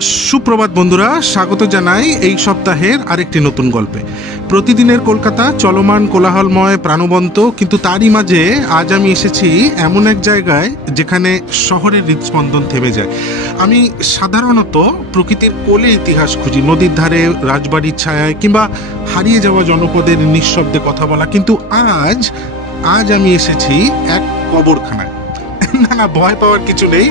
সুপ্রভাত বন্ধুরা, স্বাগত জানাই এই সপ্তাহের আরেকটি নতুন গল্পে। প্রতিদিনের কলকাতা চলমান, কোলাহলময়, প্রাণবন্ত, কিন্তু তারই মাঝে আজ আমি এসেছি এমন এক জায়গায় যেখানে শহরের হৃদস্পন্দন থেমে যায়। আমি সাধারণত প্রকৃতির কোলে ইতিহাস খুঁজি, নদীর ধারে, রাজবাড়ির ছায়ায়, কিংবা হারিয়ে যাওয়া জনপদের নিঃশব্দে কথা বলা, কিন্তু আজ আমি এসেছি এক কবরখানায়। না, ভয় পাওয়ার কিছু নেই,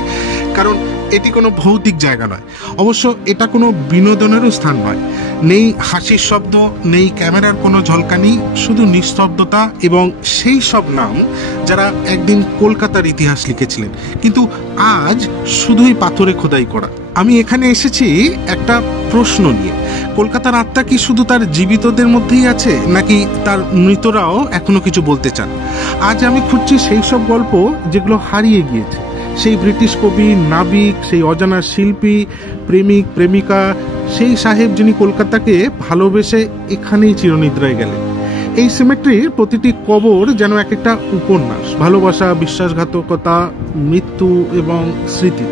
কারণ এটি কোনো ভৌতিক জায়গা নয়। অবশ্য এটা কোনো বিনোদনেরও স্থান নয়। নেই হাসির শব্দ, নেই ক্যামেরার কোনো ঝলকানি, শুধু নিস্তব্ধতা এবং সেই সব নাম যারা একদিন কলকাতার ইতিহাস লিখেছিলেন, কিন্তু আজ শুধুই পাথরে খোদাই করা। আমি এখানে এসেছি একটা প্রশ্ন নিয়ে। কলকাতার আত্মা কি শুধু তার জীবিতদের মধ্যেই আছে, নাকি তার মৃতরাও এখনো কিছু বলতে চান? আজ আমি খুঁজছি সেই সব গল্প যেগুলো হারিয়ে গিয়েছে। সেই ব্রিটিশ কবি, নাবিক, সেই অজানা শিল্পী, প্রেমিক, প্রেমিকা, সেই সাহেব যিনি কলকাতাকে ভালোবেসে এখানেই চিরনিদ্রায় গেলেন। এই সিমেট্রির প্রতিটি কবর যেন এক একটা উপন্যাস, ভালোবাসা, বিশ্বাসঘাতকতা, মৃত্যু এবং স্মৃতি।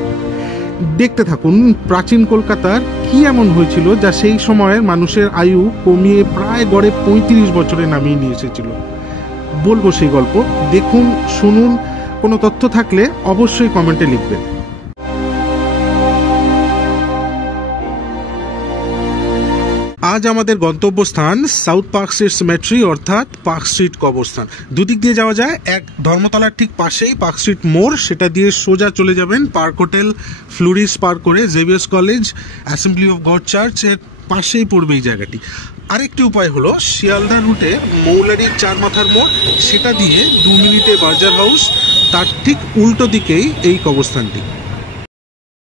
দেখতে থাকুন প্রাচীন কলকাতার কি এমন হয়েছিল যা সেই সময়ের মানুষের আয়ু কমিয়ে প্রায় গড়ে 35 বছরে নামিয়ে নিয়ে এসেছিল। বলবো সেই গল্প, দেখুন, শুনুন। কোনো তথ্য থাকলে অবশ্যই কমেন্টে লিখবেন। আজ আমাদের গন্তব্যস্থান সাউথ পার্ক স্ট্রিট সিমেট্রি, অর্থাৎ পার্ক স্ট্রিট কবরস্থান। দুদিক দিয়ে যাওয়া যায়। এক ধর্মতলার ঠিক পাশেই পার্ক স্ট্রিট মোড়, সেটা দিয়ে সোজা চলে যাবেন পার্ক হোটেল, ফ্লুরিস পার করে Xavier's college, assembly of god church এর পাশেই পড়বে এই জায়গাটি। আরেকটি উপায় হলো শিয়ালদা রুটে মৌলারির চার মাথার মোড়, সেটা দিয়ে 2 মিনিটে বার্জার হাউস, তার ঠিক উল্টো দিকেই এই কবরস্থানটি।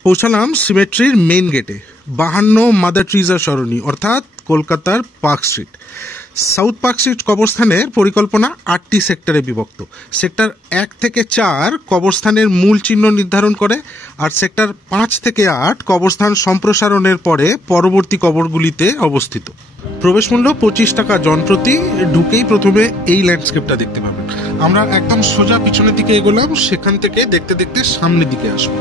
পৌঁছালাম সিমেট্রির মেইন গেটে। 52 মাদার ট্রিজা সরণি, অর্থাৎ কলকাতার park street. South park street কবরস্থানের পরিকল্পনা 8টি সেক্টরে বিভক্ত। সেক্টর 1 থেকে 4 কবরস্থানের মূল চিহ্ন নির্ধারণ করে, আর সেক্টর 5 থেকে 8 কবরস্থান সম্প্রসারণের পরে পরবর্তী কবরগুলিতে অবস্থিত। প্রবেশ মূল্য 25 টাকা জনপ্রতি। ঢুকেই প্রথমে এই ল্যান্ডস্কেপটা দেখতে পাবেন। আমরা একদম সোজা পিছনের দিকে এগোলাম, সেখান থেকে দেখতে দেখতে সামনের দিকে আসবো।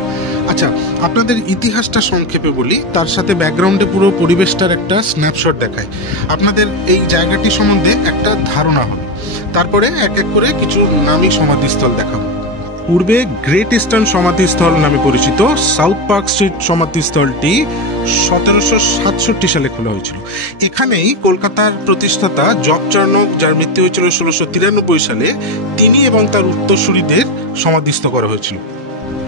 আচ্ছা, আপনাদের ইতিহাসটা সংক্ষেপে বলি, তার সাথে ব্যাকগ্রাউন্ডে পুরো পরিবেশটার একটা স্ন্যাপশট দেখায়। আপনাদের এই জায়গাটি সম্বন্ধে একটা ধারণা হবে। তারপরে এক এক করে কিছু নামী সমাধিস্থল দেখাবো। পূর্বে গ্রেট ইস্টার্ন সমাধিস্থল নামে পরিচিত সাউথ পার্ক স্ট্রিট সমাধিস্থলটি 1767 সালে খোলা হয়েছিল। এখানেই কলকাতার প্রতিষ্ঠাতা জব চার্নক, যার মৃত্যু হয়েছিল 1693 সালে, তিনি এবং তার উত্তরসূরিদের সমাধিস্থ করা হয়েছিল।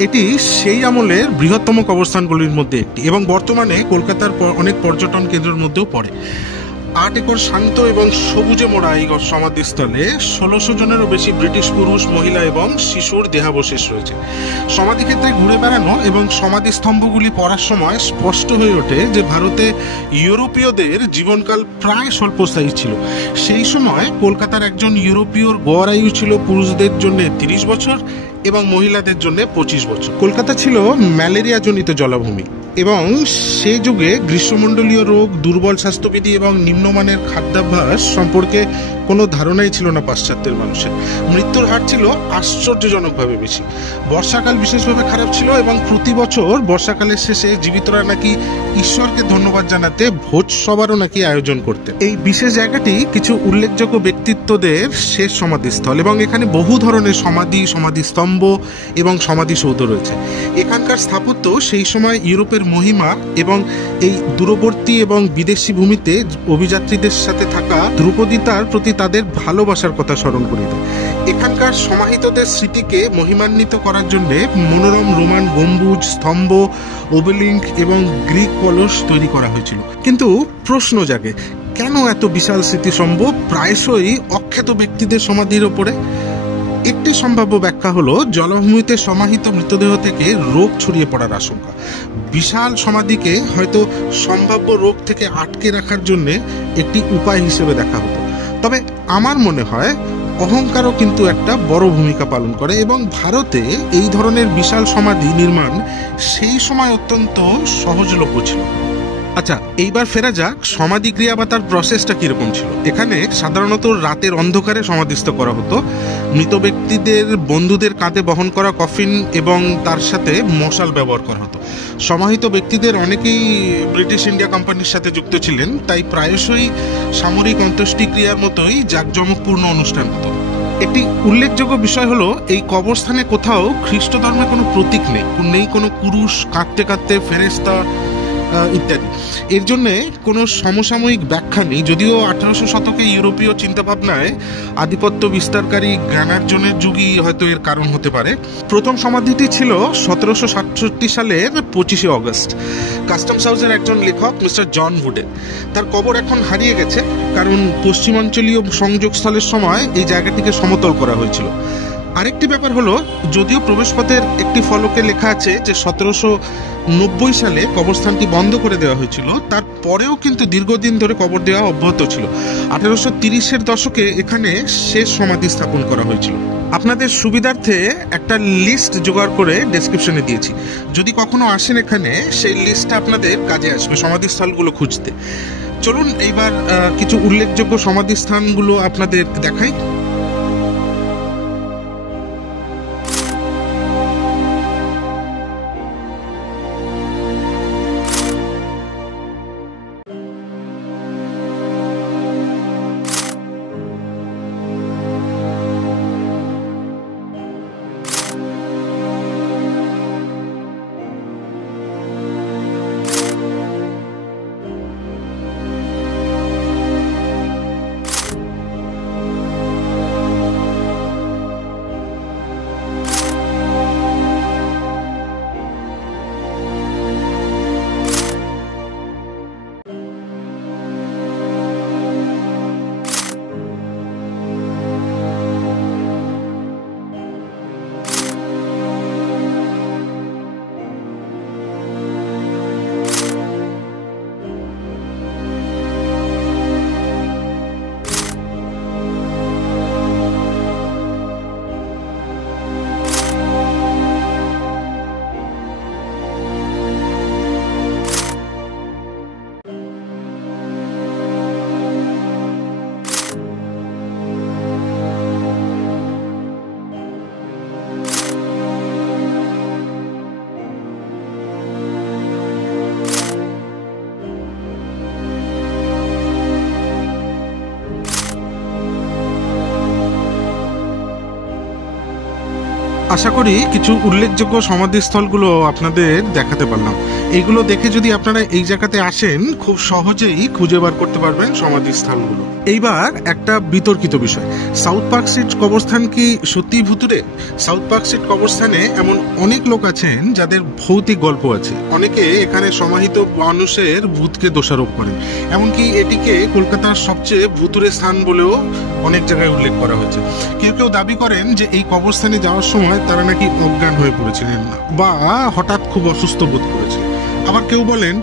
এটি সেই আমলের বৃহত্তম কবরস্থানগুলির মধ্যে একটি, এবং বর্তমানে কলকাতার অনেক পর্যটন কেন্দ্রের মধ্যেও পড়ে। 8 একর শান্ত এবং সবুজে মোড়া এই সমাধিস্থলে 1600 জনেরও বেশি ব্রিটিশ পুরুষ, মহিলা এবং শিশুর দেহাবশেষ রয়েছে। সমাধিক্ষেত্রে ঘুরে বেড়ানো এবং সমাধিস্তম্ভগুলি পড়ার সময় স্পষ্ট হয়ে ওঠে যে ভারতে ইউরোপীয়দের জীবনকাল প্রায় স্বল্পস্থায়ী ছিল। সেই সময় কলকাতার একজন ইউরোপীয়র গড় আয়ু ছিল পুরুষদের জন্য 30 বছর এবং মহিলাদের জন্য 25 বছর। কলকাতা ছিল ম্যালেরিয়া জনিত জলাভূমি, এবং সে যুগে গ্রীষ্মমণ্ডলীয় রোগ, দুর্বল স্বাস্থ্যবিধি এবং নিম্নমানের খাদ্যাভ্যাস সম্পর্কে কোনো ধারণাই ছিল না পাশ্চাত্যের মানুষের। মৃত্যুর হার ছিল আশ্চর্যজনকভাবে বেশি। বর্ষাকাল বিশেষভাবে খারাপ ছিল, এবং প্রতি বছর বর্ষাকালের শেষে জীবিতরা নাকি ঈশ্বরকে ধন্যবাদ জানাতে ভোজ সভারও নাকি আয়োজন করতেন। এই বিশেষ জায়গাটি কিছু উল্লেখযোগ্য ব্যক্তিত্বদের শেষ সমাধিস্থল, এবং এখানে বহু ধরনের সমাধি, সমাধিস্তম্ভ এবং সমাধিসৌধ রয়েছে। এখানকার স্থাপত্য সেই সময় ইউরোপের মহিমা এবং এই দূরবর্তী এবং বিদেশি ভূমিতে অভিযাত্রীদের সাথে থাকা ধ্রুপদিতার প্রতি তাদের ভালোবাসার কথা স্মরণ করে দেয়। এখানকার সমাহিতদের স্মৃতিকে মহিমান্বিত করার জন্য মনোরম রোমান গম্বুজ, স্তম্ভ, ওবেলিঙ্ক এবং গ্রিক কলস তৈরি করা হয়েছিল। কিন্তু প্রশ্ন জাগে, কেন এত বিশাল স্মৃতিস্তম্ভ প্রায়শই অখ্যাত ব্যক্তিদের সমাধির ওপরে? একটি সম্ভাব্য ব্যাখ্যা হলো জলাভূমিতে সমাহিত মৃতদেহ থেকে রোগ ছড়িয়ে পড়ার আশঙ্কা। বিশাল সমাধিকে হয়তো সম্ভাব্য রোগ থেকে আটকে রাখার জন্য একটি উপায় হিসেবে দেখা হতো। তবে আমার মনে হয় অহংকারও কিন্তু একটা বড় ভূমিকা পালন করে, এবং ভারতে এই ধরনের বিশাল সমাধি নির্মাণ সেই সময় অত্যন্ত সহজলভ্য ছিল। আচ্ছা, এইবার ফেরা যাক সমাধি ক্রিয়া বা তার প্রসেসটা কিরকম ছিল। এখানে সাধারণত রাতের অন্ধকারে সমাধিস্থ করা হতো। মৃত ব্যক্তিদের বন্ধুদের কাঁধে বহন করা কফিন এবং তার সাথে মশাল ব্যবহার করা হতো। সমাহিত ব্যক্তিদের অনেকেই ব্রিটিশ ইন্ডিয়া কোম্পানির সাথে যুক্ত ছিলেন, তাই প্রায়শই সামরিক অন্ত্যেষ্টিক্রিয়ার মতোই জাঁকজমকপূর্ণ অনুষ্ঠান হতো। একটি উল্লেখযোগ্য বিষয় হলো, এই কবরস্থানে কোথাও খ্রিস্ট ধর্মের কোনো প্রতীক নেই কোনো কুরুশ, কাঁদতে কাঁদতে ফেরেশতা ইত্যাদি। এর জন্যে কোনো সমসাময়িক ব্যাখ্যা নেই, যদিও 1800 শতকে ইউরোপীয় চিন্তাভাবনায় আধিপত্য বিস্তারকারী জ্ঞানার্জনের যুগই হয়তো এর কারণ হতে পারে। প্রথম সমাধিটি ছিল 1767 সালের 25শে অগস্ট কাস্টমস হাউসের একজন লেখক মিস্টার জন উডের। তার কবর এখন হারিয়ে গেছে, কারণ পশ্চিমাঞ্চলীয় সংযোগস্থলের সময় এই জায়গাটিকে সমতল করা হয়েছিল। আরেকটি ব্যাপার হলো, যদিও প্রবেশপথের একটি ফলকে লেখা আছে যে 1790 সালে কবরস্থানটি বন্ধ করে দেওয়া হয়েছিল, তারপরেও কিন্তু দীর্ঘদিন ধরে কবর দেওয়া অব্যাহত ছিল। 1830-এর দশকে এখানে শেষ সমাধি স্থাপন করা হয়েছিল। আপনাদের সুবিধার্থে একটা লিস্ট জোগাড় করে ডেসক্রিপশনে দিয়েছি, যদি কখনো আসেন এখানে সেই লিস্টটা আপনাদের কাজে আসবে সমাধিস্থলগুলো খুঁজতে। চলুন এইবার কিছু উল্লেখযোগ্য সমাধিস্থানগুলো আপনাদের দেখাই। আশা করি কিছু উল্লেখযোগ্য সমাধিস্থলগুলো আপনাদের দেখাতে পারলাম। এইগুলো দেখে যদি আপনারা এই জায়গাতে আসেন, খুব সহজেই খুঁজে বার করতে পারবেন সমাধিস্থলগুলো। এইবার একটা বিতর্কিত বিষয়, সাউথ পার্ক স্ট্রিট কবরস্থান কি সত্যিই ভুতুড়ে? সাউথ পার্ক স্ট্রিট কবরস্থানে এমন অনেক লোক আছেন যাদের ভৌতিক গল্প আছে। অনেকে এখানে সমাহিত মানুষের ভূতকে দোষারোপ করেন, এমনকি এটিকে কলকাতার সবচেয়ে ভুতুড়ে স্থান বলেও অনেক জায়গায় উল্লেখ করা হয়েছে। কেউ কেউ দাবি করেন যে এই কবরস্থানে যাওয়ার সময় তারা নাকি অজ্ঞান হয়ে পড়েছিলেন বা হঠাৎ খুব অসুস্থ বোধ করেছিলেন। আবার কেউ বলেন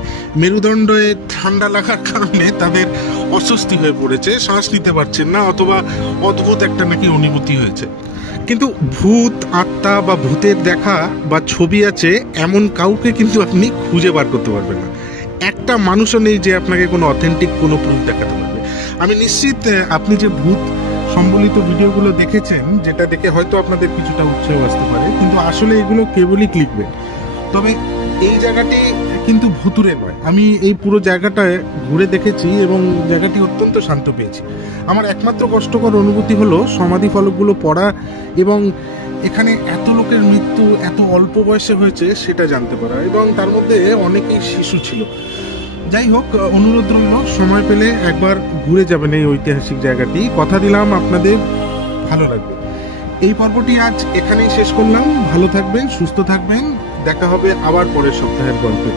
মেরুদণ্ডে ঠান্ডা লাগার কারণে তাদের অস্বস্তি হয়ে পড়েছে, শ্বাস নিতে পারছেন না, অথবা অদ্ভুত একটা নাকি অনুভূতি হয়েছে। কিন্তু ভূত, আত্মা বা ভূতের দেখা বা ছবি আছে এমন কাউকে কিন্তু আপনি খুঁজে বার করতে পারবেন না। একটা মানুষও নেই যে আপনাকে কোনো অথেন্টিক কোনো প্রুফ দেখাতে পারবে। আমি নিশ্চিত আপনি যে ভূত সম্বলিত ভিডিওগুলো দেখেছেন, যেটা দেখে হয়তো আপনাদের কিছুটা উৎসাহ আসতে পারে, কিন্তু আসলে এগুলো কেবলই ক্লিকবেট। তবে এই জায়গাটি কিন্তু ভুতুড়ে নয়। আমি এই পুরো জায়গাটায় ঘুরে দেখেছি এবং জায়গাটি অত্যন্ত শান্ত পেয়েছি। আমার একমাত্র কষ্টকর অনুভূতি হলো সমাধি ফলকগুলো পড়া এবং এখানে এত লোকের মৃত্যু এত অল্প বয়সে হয়েছে সেটা জানতে পারা, এবং তার মধ্যে অনেকেই শিশু ছিল। যাই হোক, অনুরোধ রইল সময় পেলে একবার ঘুরে যাবেন এই ঐতিহাসিক জায়গাটি। কথা দিলাম আপনাদের ভালো লাগবে। এই পর্বটি আজ এখানেই শেষ করলাম। ভালো থাকবেন, সুস্থ থাকবেন, দেখা হবে আবার পরের সপ্তাহের গল্পে।